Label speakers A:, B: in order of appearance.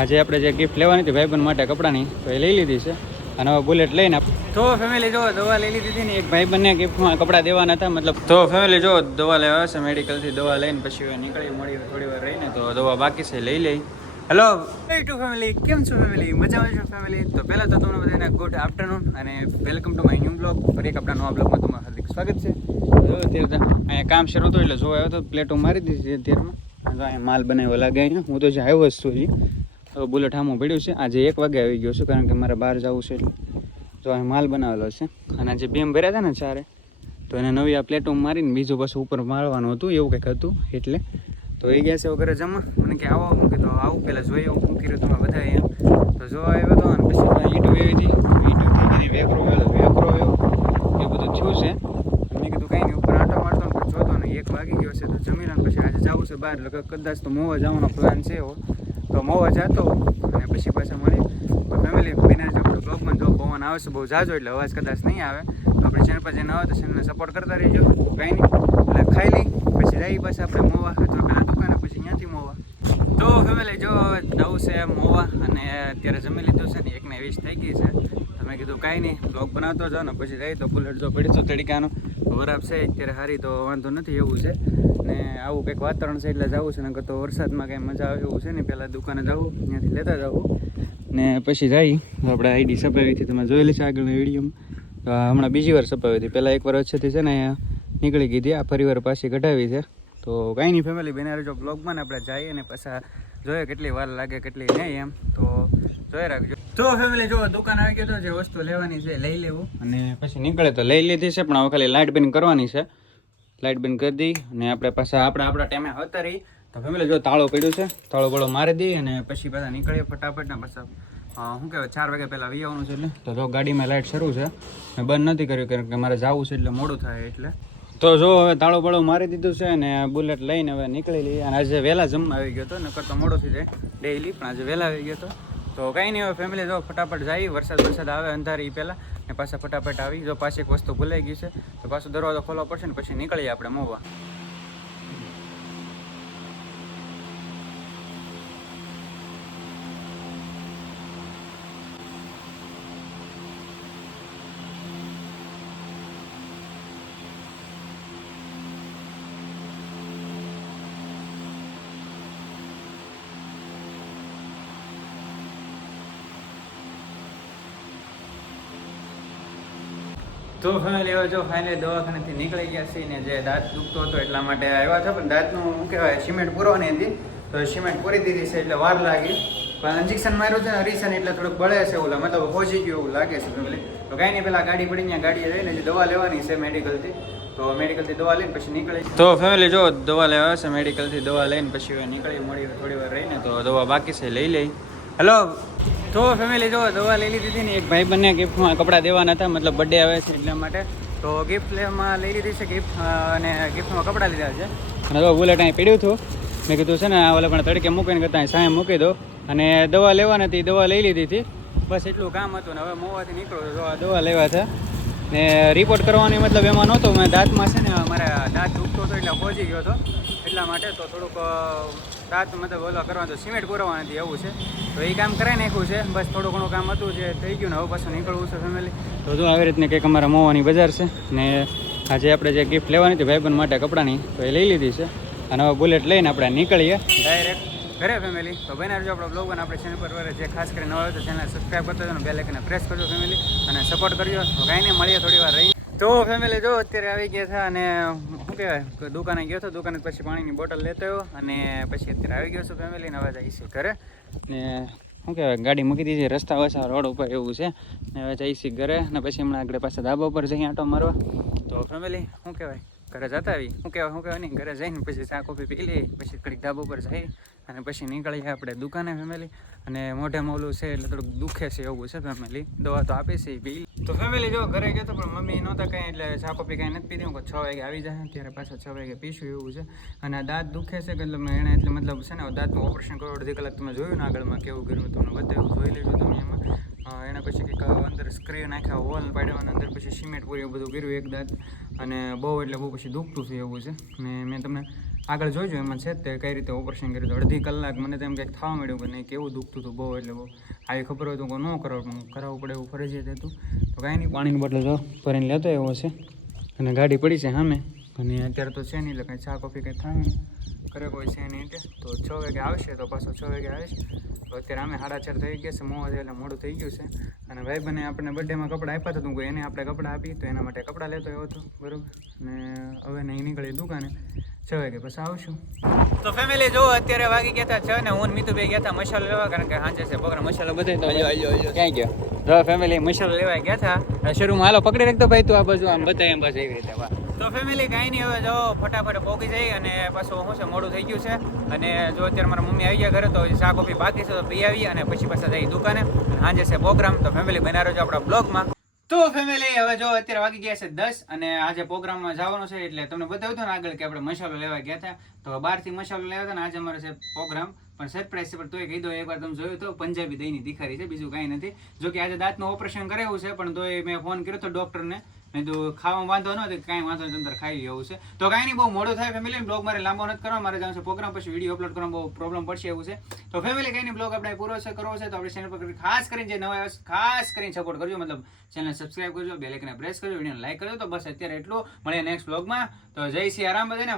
A: આજે આપણે જે ગિફ્ટ લેવાની હતી ભાઈબંધ માટે કપડાની તો એ લઈ લીધી છે. અને હવે બુલેટ લઈને તો ફેમિલી જો દવા લઈ લીધી હતી ને એક ભાઈબંધને ગિફ્ટમાં કપડાં દેવાના હતા મતલબ તો ફેમિલી જો દવા લેવા છે મેડિકલથી દવા લઈને પછી નીકળી મળી થોડી વાર રહીને તો દવા બાકી છે લઈ લઈ. હેલો ટુ ફેમિલી કેમ છો ફેમિલી મજામાં છો ફેમિલી તો પહેલાં તો તમને બધાને ગુડ આફ્ટરનૂન અને welcome to my new blog ફરી એક આપણા નવા બ્લોગમાં તમારું હાર્દિક સ્વાગત છે. જો અત્યારે અહીંયા કામ શરૂ હતું એટલે જો આવ્યો તો પ્લેટો મારી દીધી અત્યારમાં. અહીંયા માલ બનાવ્યો લાગે અહીંયા. હું તો જે આવ્યો છું હજી. તો બુલેટ હામું પડ્યું છે. આજે એક વાગે આવી ગયો છું કારણ કે મારે બહાર જવું છે એટલે. તો અહીં માલ બનાવેલો છે. અને જે બેમ ભર્યા હતા ને ચારે, તો એને નવી આ પ્લેટો મારીને બીજું પાછું ઉપર મારવાનું હતું, એવું કંઈક હતું. એટલે તો એ ગયા છે વગેરે જમા મને કે આવો મૂકી તો આવું પહેલાં જોઈએ એવું મૂકી રહ્યો તમે બધા એમ તો જોવા આવ્યો હતો અને પછી ઈંટો એવી હતી. ઈંટો થઈ ગઈ વેકરો આવ્યો વેકરો આવ્યો એ બધું થયું છે. મેં કીધું, કંઈ નહીં, ઉપર આંટો મારતો ને જોતો ને એક વાગી ગયો છે, તો જમી લો પછી આજે જવું છે બહાર. એટલે કદાચ તો મોવા જવાનો પ્લાન છે એવો. તો મોવા જતો અને પછી પાછા મળી. તો ફેમિલી બિના જો બ્લોગમાં જો પવન આવે છે, બહુ જાજો એટલે અવાજ કદાચ નહીં આવે. તો આપણે ચેનલ પર જે ન આવે તો ચેનલને સપોર્ટ કરતા રહીજો. કંઈ નહીં. એટલે ખાઈ લઈ, પછી રહી પાછા આપણે મોવા. તો પહેલાં દુકાને પછી ત્યાંથી મોવા. તો ફેમિલી જો જવું છે મોવા અને અત્યારે જમી લીધું છે ને એકને વીસ થઈ ગઈ છે. તમે કીધું કાંઈ નહીં બ્લોગ બનાવતો જાઓ ને પછી રહી તો બુલેટ જો પડી તો તડીકાનો. વરાપ છે, અત્યારે હારી તો વાંધો નથી, એવું છે. ને આવું કંઈક વાતાવરણ છે એટલે જવું છે ને તો વરસાદમાં કંઈ મજા આવે એવું છે ને પહેલાં દુકાને જવું, ત્યાંથી લેતા જવું. ને પછી જઈ આપણે આઈડી સપાવી હતી તમે જોયેલી છે આગળની વિડીયોમાં. તો હમણાં બીજી વાર સપાવી હતી પહેલાં એકવાર વચ્ચેથી છે ને નીકળી ગઈ હતી, આ ફરીવાર પાછી કઢાવી છે. તો કાંઈ નહીં ફેમિલી બેનારે જો બ્લોગમાં ને આપણે જઈએ અને પાછા જોઈએ કેટલી વાર લાગે, કેટલી નહીં એમ. તો જોઈ રાખજો. તો ફેમિલી જો દુકાન આવી ગયો તો જે વસ્તુ લેવાની છે લઈ લેવું. અને પછી નીકળે તો લઈ લીધી છે, પણ હવે ખાલી લાઇટ બંધ કરવાની છે. લાઇટ બંધ કરી દઈ અને આપણે પાછા આપણે આપણા ટાઈમે આવતા તો ફેમિલી જો તાળો પડ્યો છે, તાળો બળો મારી દઈ અને પછી પાછા નીકળીએ ફટાફટ ને પાછા હું કહેવાય, ચાર વાગે પહેલાં વી આવવાનું છે એટલે. તો જો ગાડીમાં લાઇટ શરૂ છે. મેં બંધ નથી કર્યું કારણ કે મારે જવું છે એટલે મોડું થાય એટલે. તો જો હવે તાળો બાળો મારી દીધું છે અને બુલેટ લઈને હવે નીકળી લઈએ. અને આજે વહેલા જમવા આવી ગયો હતો નકર તો મોડો થઈ જાય. ડેઈલી, પણ આજે વહેલા આવી ગયો હતો તો કંઈ નહીં હવે ફેમિલી જો ફટાફટ જાય, વરસાદ વરસાદ આવે, અંધારી પહેલાં, ને પાછા ફટાફટ આવી. જો પાછી એક વસ્તુ ભૂલાઈ ગઈ છે, તો પાછો દરવાજો ખોલવો પડશે ને પછી નીકળીએ આપણે મોવા. તો ફેમિલી હવે જો ફાઇનલી દવાખાનેથી નીકળી ગયા છીએ ને જે દાંત દુખતો હતો એટલા માટે આવ્યા છે. પણ દાંતનું શું કહેવાય, સિમેન્ટ પૂરવાની હતી. તો સિમેન્ટ પૂરી દીધી છે એટલે વાર લાગી. પણ ઇન્જેક્શન માર્યું છે ને હરીસન એટલે થોડુંક બળે છે ઓલા મતલબ હોજી ગયું એવું લાગે છે ફેમિલી તો કાંઈ નહીં, પેલા ગાડી પડી ત્યાં ગાડીએ જઈને જે દવા લેવાની છે મેડિકલથી. તો મેડિકલથી દવા લઈને પછી નીકળી. તો ફેમિલી જો દવા લેવા છે, મેડિકલથી દવા લઈને પછી નીકળી. મળી થોડી વાર રહીને તો દવા બાકી છે, લઈ લઈ. હેલો તો ફેમિલી જો, દવા લઈ લીધી હતી ને, એક ભાઈ બંને ગિફ્ટમાં કપડાં દેવાના હતા, મતલબ બર્થડે આવે છે એટલા માટે. તો ગિફ્ટ લેવામાં લઈ લીધી છે ગિફ્ટ અને ગિફ્ટમાં કપડાં લીધા છે. અને તો બુલેટ અહીં પીડ્યું હતું, મેં કીધું છે ને, આ ઓલે પણ તડકે મૂકીને કરતા સાંય મૂકી દો. અને દવા લેવાની હતી, દવા લઈ લીધી હતી. બસ એટલું કામ હતું ને, હવે મોવાથી નીકળો તો આ દવા લેવા છે. ને રિપોર્ટ કરવાની મતલબ એમાં નહોતો, મેં દાંતમાં છે ને, મારા દાંત દુખતો હતો એટલે પહોંચી ગયો હતો. એટલા માટે તો થોડુંક અ, મતલબ ઓલો કરવાનું સિમેન્ટ પૂરવાનું નથી એવું છે. તો એ કામ કરાવી નાખ્યું છે. બસ થોડું ઘણું કામ હતું જે થઈ ગયું ને હવે પાછું નીકળવું છે ફેમિલી તો જો આવી રીતને કંઈક અમારા મોવાની બજાર છે ને આજે આપણે જે ગિફ્ટ લેવાની હતી ભાઈબંધ માટે કપડાની તો એ લઈ લીધી છે. અને હવે બુલેટ લઈને આપણે નીકળીએ. ડાયરેક્ટ ઘરે ફેમિલી તો બને રહેજો આપણો બ્લોગ અને આપણે ચેનલ પર વરે જે ખાસ કરીને નવા હોય તો ચેનલ સબસ્ક્રાઈબ કરતો હતો બેલ આઇકનને પ્રેસ કરજો ફેમિલી અને સપોર્ટ કરજો. તો કાંઈ નહીં મળીએ થોડી વાર રહી તો ફેમિલી જો અત્યારે આવી ગયા છે અને શું કહેવાય? દુકાને ગયો હતો દુકાને પછી પાણીની બોટલ લેતો આવ્યો અને પછી અત્યારે આવી ગયો છું ફેમિલીને હવે જઈએ છીએ ઘરે. ને શું કહેવાય, ગાડી મૂકી દીધી, રસ્તા વસા રોડ ઉપર એવું છે. ને હવે જઈએ છીએ ઘરે ને પછી હમણાં આગળ પાછા ધાબા ઉપર જઈએ આંટો મારવા. તો ફેમિલી શું કહેવાય? ઘરે જતા આવી શું કહેવાય શું કહેવાય નહીં, ઘરે જઈને પછી ચા કોફી પી લઈએ, પછી ઘડીક ધાબા ઉપર જઈ અને પછી નીકળીએ આપણે દુકાને ફેમિલી અને મોઢે મોલું છે એટલે થોડુંક દુખે છે એવું છે ફેમિલી દવા તો આપે છે, પી તો ફેમિલી જો ઘરે ગયો તો પણ મમ્મી નહોતા કંઈ, એટલે ચા કોફી કાંઈ નથી પીધી. છ વાગે આવી જાય ત્યારે પાછા છ વાગે પીશું એવું છે. અને દાંત દુખે છે, કે એટલે મેં એણે એટલે મતલબ છે ને દાંતનું ઓપરેશન કરો અડધી કલાક તમે જોયું ને આગળમાં કેવું કર્યું તમને બતાવ્યું. જોઈ લેજો તમે એમાં. સ્ક્રીન નાખ્યા વોલ પાડ્યો અને અંદર પછી સિમેન્ટ પૂરી એવું બધું કર્યું એક દાંત. અને બહુ એટલે બહુ પછી દુખતું છે એવું છે. ને મેં તમને આગળ જોઈજો એમાં છે તે કઈ રીતે ઓપરેશન કર્યું હતું. અડધી કલાક મને તેમ કંઈક થવા મળ્યું કે નહીં, કેવું દુખતું હતું બહુ એટલે બહુ. આવી ખબર હોય તો ન કરાવું પણ કરાવવું પડે એવું ફરજિયાત હતું. તો કાંઈ નહીં. પાણીની બોટલ જો ભરીને લેતો એવો છે. અને ગાડી પડી છે સામે. અને અત્યારે તો છે નહીં એટલે કંઈ ચા કોફી કંઈ થાય નહીં. ઘરે કોઈ છે નહીં એટલે તો છ વાગે આવશે તો પાછો છ વાગે આવીશ. તો અત્યારે અમે સાડા ચાર થઈ ગયા છે મોવા એટલે મોડું થઈ ગયું છે. અને ભાઈ બને આપણને બર્થડેમાં કપડાં આપ્યા હતા તું કોઈ એને આપણે કપડાં આપી તો એના માટે કપડાં લેતો આવ્યો હતો બરાબર. અને હવે નહીં નીકળી દુકાને. છ વાગે પછી આવશું. તો ફેમિલી જો અત્યારે વાગી ગયા હતા છ ને હું મીતુ બે ગયા હતા મસાલો લેવા કારણ કે સાંજે છે પ્રોગ્રામ મસાલો બધે તો ક્યાં ગયો? જો ફેમિલી મસાલો લેવા ગયા હતા. શરૂમાં હાલો પકડી રાખતો ભાઈ તું આ બાજુ આમ બતાય એમ બસ એવી રીતે વાહ. તો ફેમિલી કાંઈ નહીં, હવે જો ફટાફટ પહોંચી જઈ અને પાછું શું છે, મોડું થઈ ગયું છે. અને જો અત્યારે મારા મમ્મી આવી ગયા ઘરે, તો શાક કોફી બાકી છે, તો પી આવી અને પછી પાછા જઈ દુકાને. સાંજે છે પ્રોગ્રામ, તો ફેમિલી બનાવ્યો છે આપણા બ્લોગમાં તો ફેમિલી હવે જો અત્યારે વાગી ગયા છે દસ અને આજે પ્રોગ્રામમાં જવાનું છે, એટલે તમને બતાવ્યું હતું ને આગળ કે આપણે મસાલો લેવા ગયા હતા. તો બહારથી મસાલો લેવા હતા ને આજે અમારો છે પ્રોગ્રામ. પણ સરપ્રાઈઝ છે, પણ તોય કહી દો, એકવાર તમે જોયું તો પંજાબી દહીંની દિખારી છે, બીજું કાંઈ નથી. જો કે આજે દાંતનું ઓપરેશન કરાવ્યું છે, પણ તોય મેં ફોન કર્યો હતો ડૉક્ટરને મેં તો ખાવામાં વાંધો ન હતો કાંઈ વાંધો નહીં, અંદર ખાઈ લેવું છે. તો કાંઈ નહીં, બહુ મોડો થાય ફેમિલી બ્લોગ મારે લાંબો નથી કરવા મારે જવાનું છે પ્રોગ્રામ પછી વીડિયો અપલોડ કરવામાં બહુ પ્રોબ્લેમ પડશે એવું છે. તો ફેમિલી કંઈ નહીં બ્લોગ આપણે પૂરો છે, કરવો છે, તો આપણે ચેનલ પર ખાસ કરીને જે નવા આવ્યા ખાસ કરીને સપોર્ટ કરજો, મતલબ ચેનલ સબસ્ક્રાઇબ કરજો બે લાઇકને પ્રેસ કરજો, વિડીયોને લાઈક કરજો, તો બસ અત્યારે એટલું. મળીએ નેક્સ્ટ બ્લોગમાં તો જય શ્રી આરામ બધાને.